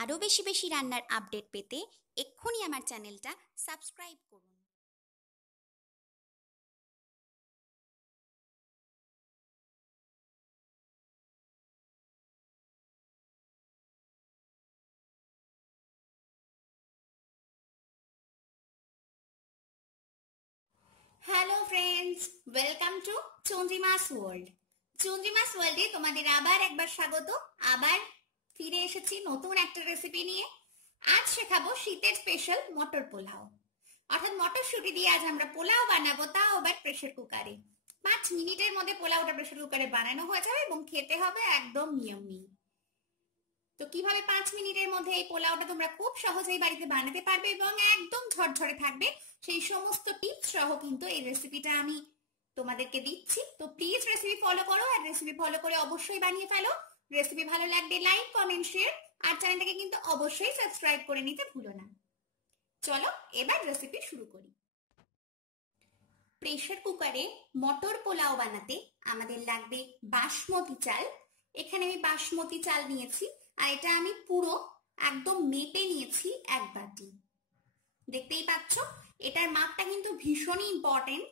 আরও বেশি বেশি রান্নার আপডেট পেতে এক্ষুনি আমার চ্যানেলটা সাবস্ক্রাইব করুন। Hello friends, welcome to Chandrima's world. Chandrima's ওয়ার্ল্ডে তোমাদের আবার একবার স্বাগত। আবার ফিরে এসেছি নতুন একটা রেসিপি নিয়ে। আজ শেখাবো শীতের স্পেশাল মটর পোলাও, অর্থাৎ মটরশুঁটি দিয়ে আজ আমরা পোলাও বানাবো, তাও আবার প্রেসার কুকারে। 5 মিনিটের মধ্যে পোলাওটা প্রেসার কুকারে বানানো হয়ে যাবে এবং খেতে হবে একদম ইয়াম্মি। তো কিভাবে 5 মিনিটের মধ্যে এই পোলাওটা তোমরা খুব সহজেই বাড়িতে বানাতে পারবে এবং একদম ঝরঝরে থাকবে, সেই সমস্ত টিপস সহ কিন্তু এই রেসিপিটা আমি তোমাদেরকে দিচ্ছি। তো প্লিজ রেসিপি ফলো করো, আর রেসিপি ফলো করে অবশ্যই বানিয়ে ফেলো। রেসিপি ভালো লাগবে লাইক, কমেন্ট, শেয়ার, আর চ্যানেলটাকে কিন্তু অবশ্যই সাবস্ক্রাইব করে নিতে ভুলো না। চলো এবার রেসিপি শুরু করি। প্রেসার কুকারে মটর পোলাও বানাতে আমাদের লাগবে বাসমতি চাল। এখানে আমি বাসমতি চাল নিয়েছি, আর এটা আমি পুরো একদম মেপে নিয়েছি 1 বাটি। দেখতেই পাচ্ছ এটার মাপটা কিন্তু ভীষণই ইম্পর্টেন্ট।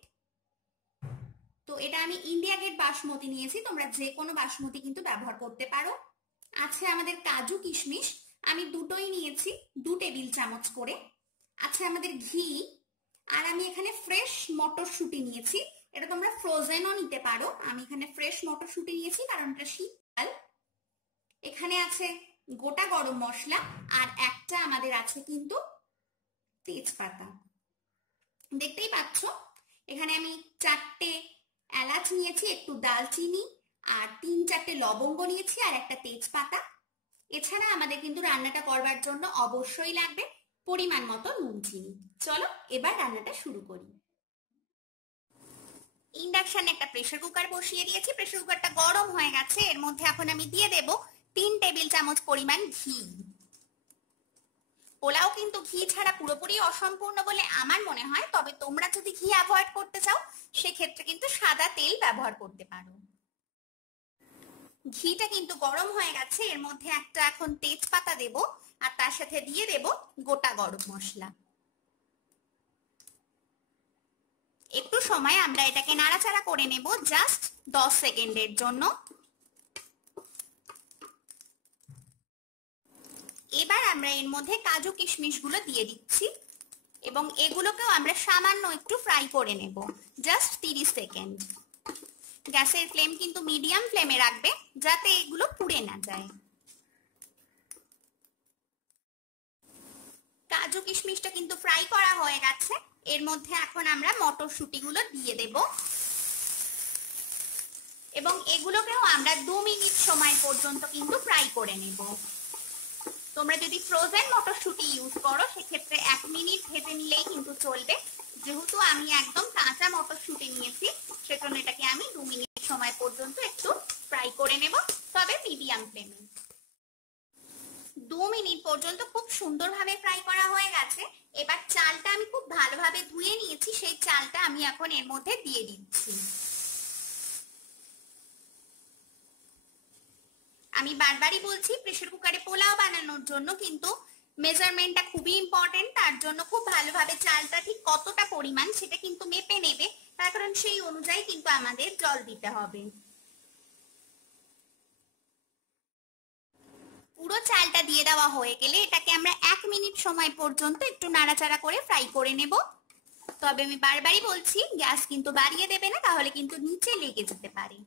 তো এটা আমি ইন্ডিয়া গেট বাসমতি নিয়েছি, তোমরা যে কোনো বাসমতি কিন্তু ব্যবহার করতে পারো। আছে আমাদের কাজু কিশমিশ, আমি দুটোই নিয়েছি 2 টেবিল চামচ করে। আছে আমাদের ঘি, আর আমি এখানে ফ্রেশ মটরশুঁটি নিয়েছি। এটা তোমরা ফ্রোজেনও নিতে পারো, আমি এখানে ফ্রেশ মটরশুঁটি নিয়েছি কারণ এটা শীতকাল। এখানে আছে গোটা গরম মশলা, আর একটা আমাদের আছে কিন্তু তেজপাতা। দেখতেই পাচ্ছ এখানে আমি 4টে এলাচ নিয়েছি, একটু দালচিনি, আর 3-4টে লবঙ্গ নিয়েছি, আর একটা তেজপাতা। এছাড়া আমাদের কিন্তু রান্নাটা করবার জন্য অবশ্যই লাগবে পরিমাণ মতো নুন চিনি। চলো এবার রান্নাটা শুরু করি। ইন্ডাকশনে একটা প্রেসার কুকার বসিয়ে দিয়েছি, প্রেসার কুকারটা গরম হয়ে গেছে। এর মধ্যে এখন আমি দিয়ে দেব 3 টেবিল চামচ পরিমাণ ঘি। পোলাও কিন্তু ঘি ছাড়া পুরোপুরি অসম্পূর্ণ বলে আমার মনে হয়, তবে তোমরা যদি ঘি অ্যাভয়েড করতে চাও সেক্ষেত্রে কিন্তু সাদা তেল ব্যবহার করতে পারো। ঘিটা কিন্তু গরম হয়ে গেছে, এর মধ্যে একটা এখন তেজপাতা দেব, আর তার সাথে দিয়ে দেব গোটা গরম মশলা। একটু সময় আমরা এটাকে নাড়াচাড়া করে নেব, জাস্ট 10 সেকেন্ডের জন্য। এবার আমরা এর মধ্যে কাজু কিশমিশ গুলো দিয়ে দিচ্ছি এবং এগুলোকেও আমরা সামান্য একটু ফ্রাই করে নেব, জাস্ট 30 সেকেন্ড। গ্যাসের ফ্লেম কিন্তু মিডিয়াম ফ্লেমে রাখবে যাতে এগুলো পুড়ে না যায়। কাজু কিশমিশটা কিন্তু ফ্রাই করা হয়ে গেছে। এর মধ্যে এখন আমরা মটরশুঁটি গুলো দিয়ে দেব এবং এগুলোকেও আমরা 2 মিনিট সময় পর্যন্ত কিন্তু ফ্রাই করে নেব। তোমরা যদি ফ্রোজেন মটরশুঁটি ইউজ করো সেক্ষেত্রে 1 মিনিট ভেজে নিলেই কিন্তু চলবে। যেহেতু আমি একদম কাঁচা মটরশুঁটি নিয়েছি সেজন্য এটাকে আমি 2 মিনিট সময় পর্যন্ত একটু ফ্রাই করে নেব, তবে মিডিয়াম ফ্লেমে। 2 মিনিট পর্যন্ত খুব সুন্দরভাবে ফ্রাই করা হয়ে গেছে। এবার চালটা আমি খুব ভালোভাবে ধুয়ে নিয়েছি, সেই চালটা আমি এখন এর মধ্যে দিয়ে দিচ্ছি। আমি বারবারই বলছি প্রেসার কুকারে পোলাও বানানোর জন্য কিন্তু মেজারমেন্টটা খুবই ইম্পর্টেন্ট। তার জন্য খুব ভালোভাবে চালটা ঠিক কতটা পরিমাণ সেটা কিন্তু মেপে নেবে, তার কারণ সেই অনুযায়ী কিন্তু আমাদের জল দিতে হবে। পুরো চালটা দিয়ে দেওয়া হয়ে গেলে এটাকে আমরা 1 মিনিট সময় পর্যন্ত একটু নাড়াচাড়া করে ফ্রাই করে নেব। তবে আমি বারবারই বলছি গ্যাস কিন্তু বাড়িয়ে দেবে না, তাহলে কিন্তু নিচে লেগে যেতে পারে।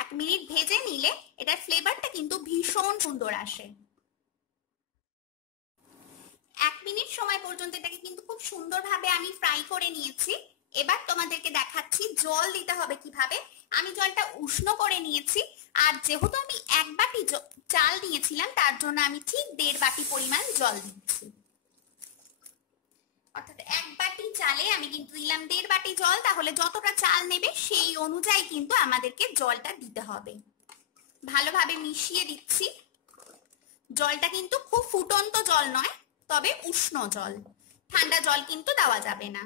1 মিনিট ভেজে নিলে এটার ফ্লেভারটা কিন্তু ভীষণ সুন্দর আসে। 1 মিনিট সময় পর্যন্ত এটাকে কিন্তু খুব সুন্দরভাবে আমি ফ্রাই করে নিয়েছি। এবার তোমাদেরকে দেখাচ্ছি জল দিতে হবে কিভাবে। আমি জলটা উষ্ণ করে নিয়েছি, আর যেহেতু আমি 1 বাটি চাল দিয়েছিলাম তার জন্য আমি ঠিক 1.5 বাটি পরিমাণ জল দিচ্ছি। অর্থাৎ 1 বাটি চালে আমি কিন্তু দিলাম 1.5 বাটি জল, তাহলে যতটা চাল নেবে সেই অনুযায়ী কিন্তু আমাদেরকে জলটা দিতে হবে। ভালোভাবে মিশিয়ে দিচ্ছি। জলটা কিন্তু খুব ফুটন্ত জল নয়, তবে উষ্ণ জল, ঠান্ডা জল কিন্তু দেওয়া যাবে না।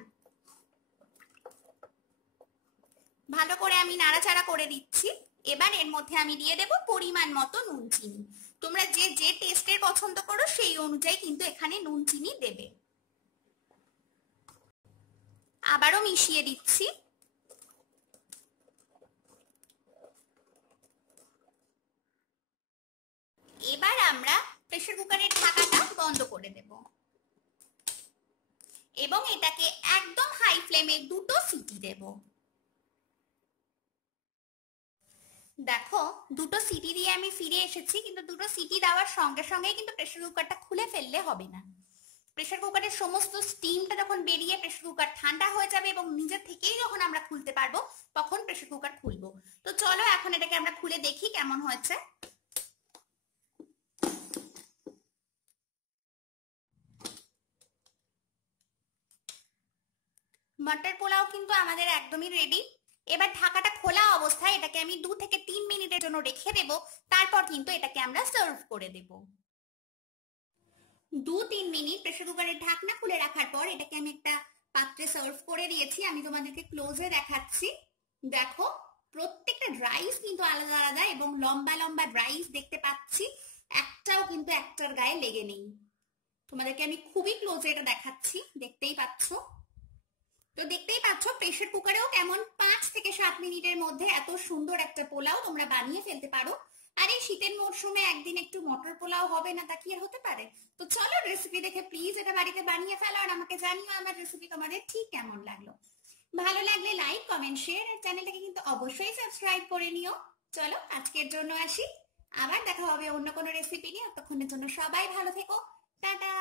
ভালো করে আমি নাড়াচাড়া করে দিচ্ছি এবার এর মধ্যে আমি দিয়ে দেব পরিমাণ মতো নুন চিনি। তোমরা যে যে টেস্টের পছন্দ করো সেই অনুযায়ী কিন্তু এখানে নুন চিনি দেবে। আবারও মিশিয়ে দিচ্ছি। এবার আমরা প্রেসার কুকারের ঢাকাটা বন্ধ করে দেব এবং এটাকে একদম হাই ফ্লেমে 2টো সিটি দেব। দেখো 2টো সিটি দিয়ে আমি ফিরে এসেছি, কিন্তু 2টো সিটি দেওয়ার সঙ্গে সঙ্গে কিন্তু প্রেসার কুকারটা খুলে ফেললে হবে না। প্রেসার কুকারের সমস্ত স্টিমটা যখন বেরিয়ে প্রেসার কুকার ঠান্ডা হয়ে যাবে এবং নিজের থেকেই যখন আমরা খুলতে পারবো তখন প্রেসার কুকার খুলবো। তো চলো এখন এটাকে আমরা খুলে দেখি কেমন হয়েছে। মটর পোলাও কিন্তু আমাদের একদমই রেডি। এবার ঢাকাটা খোলা অবস্থায় এটাকে আমি 2 থেকে 3 মিনিটের জন্য রেখে দেব, তারপর কিন্তু এটাকে আমরা সার্ভ করে দেব। 2-3 মিনিট প্রেসার কুকারের ঢাকনা খুলে রাখার পর এটাকে আমি একটা পাত্রে সার্ভ করে দিয়েছি। আমি তোমাদেরকে ক্লোজে দেখাচ্ছি। দেখো প্রত্যেকটা রাইস কিন্তু আলাদা আলাদা এবং লম্বা লম্বা রাইস দেখতে পাচ্ছি, একটাও কিন্তু একটার গায়ে লেগে নেই। তোমাদেরকে আমি খুবই ক্লোজে এটা দেখাচ্ছি, দেখতেই পাচ্ছ। তো দেখতেই পাচ্ছ প্রেসার কুকারেও কেমন 5 থেকে 7 মিনিটের মধ্যে এত সুন্দর একটা পোলাও তোমরা বানিয়ে ফেলতে পারো। আর এই শীতের মরশুমে একদিন একটু মটর পোলাও হবে না, তা কি আর হতে পারে। তো চলো রেসিপি দেখে প্লিজ এটা বাড়িতে বানিয়ে ফেলো আর আমাকে জানিও আমার রেসিপি তোমাদের ঠিক কেমন লাগলো। ভালো লাগলে লাইক কমেন্ট শেয়ার আর চ্যানেলটাকে কিন্তু অবশ্যই সাবস্ক্রাইব করে নিও। চলো আজকের জন্য আসি, আবার দেখা হবে অন্য কোনো রেসিপি নিয়ে। ততক্ষণের জন্য সবাই ভালো থেকো, টাটা।